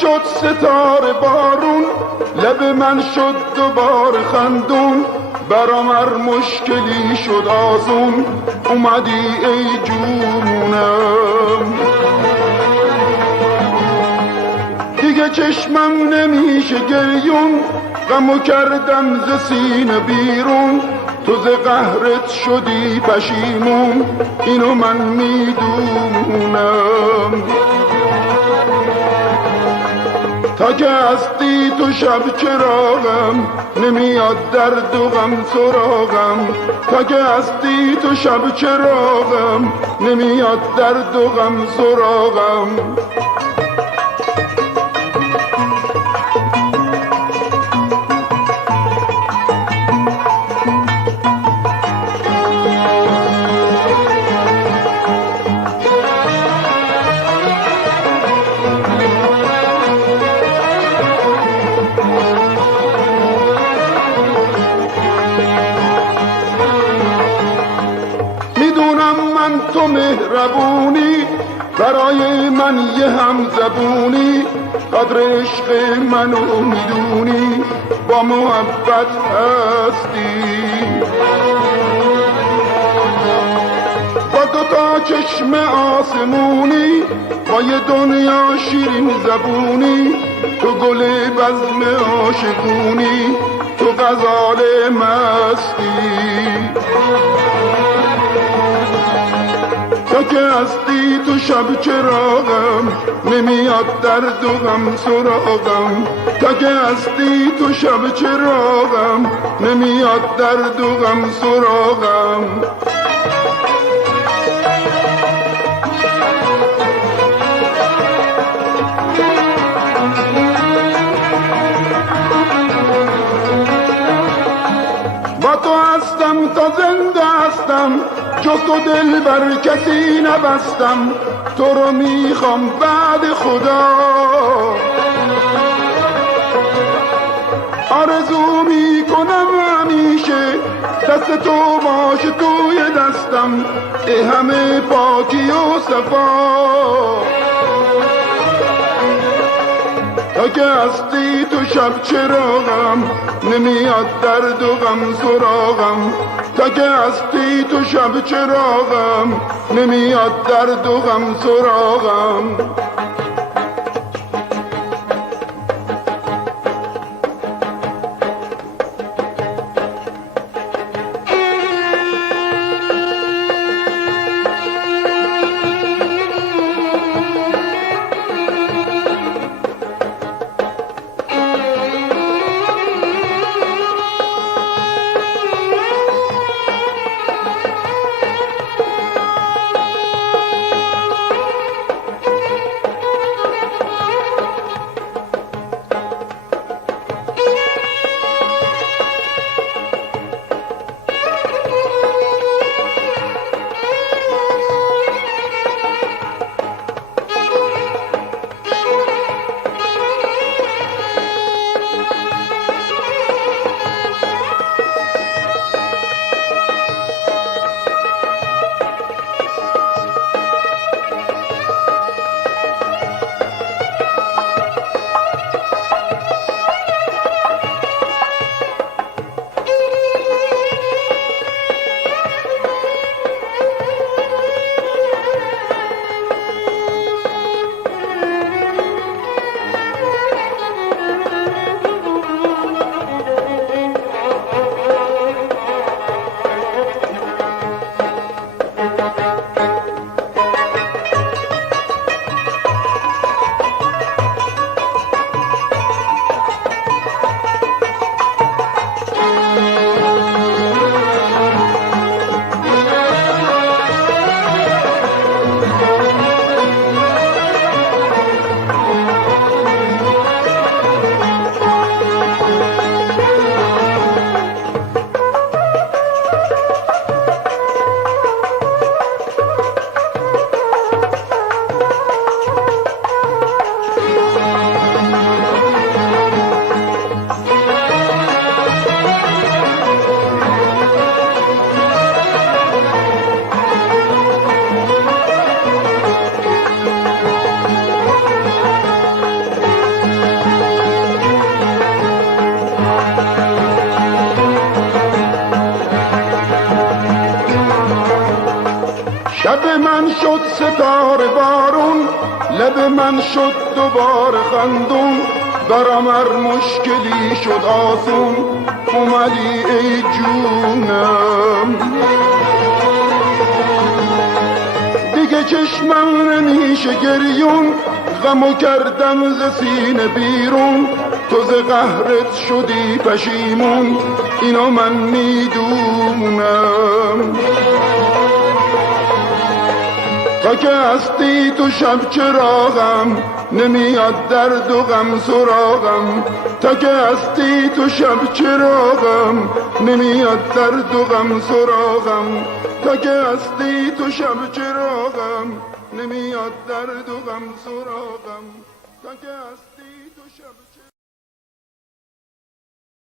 شد ستاره بارون، لب من شد دوباره خندون، برام هر مشکلی شد آسون، اومدی ای جونم. دیگه چشمم نمیشه گریون، غمو کردم ز سینه بیرون، تو ز قهرت شدی پشیمون، اینو من میدونم. تا که هستی تو شب چراغم، نمیاد درد و غم سراغم. تا که هستی تو شب چراغم، نمیاد درد و غم سراغم. تو مهربونی، برای من یه هم زبونی، قدر عشق منو میدونی، با محبت هستی. با دوتا چشم آسمونی، با یه دنیا شیرین زبونی، تو گل بزم عاشقونی، تو غزال مستی. تا که هستی تو شب چراغم، نمیاد درد و غم سراغم. تا که هستی تو شب چراغم، نمیاد درد و غم سراغم. با تو هستم تا زنده هستم، جز تو دل بر کسی نبستم. تو رو میخوام بعد خدا، آرزو میکنم همیشه دست تو باشه توی دستم، ای همه پاکی و صفا. تا که هستی تو شب چراغم، نمیاد درد و غم سراغم. تا که هستی تو شب چراغم، نمیاد درد و غم سراغم. شب من شد ستاره بارون، لب من شد دوباره خندون، برام هر مشکلی شد آسون، اومدی ای جونم. دیگه چشمم نمیشه گریون، غمو کردم ز سینه بیرون، تو ز قهرت شدی پشیمون، اینو من میدونم. تا که هستی تو شب چراغم، نمیاد درد و غم سراغم. تا که هستی تو شب چراغم، نمیاد درد و غم سراغم. تا که هستی تو شب چراغم، نمیاد درد و غم سراغم. تا که هستی تو شب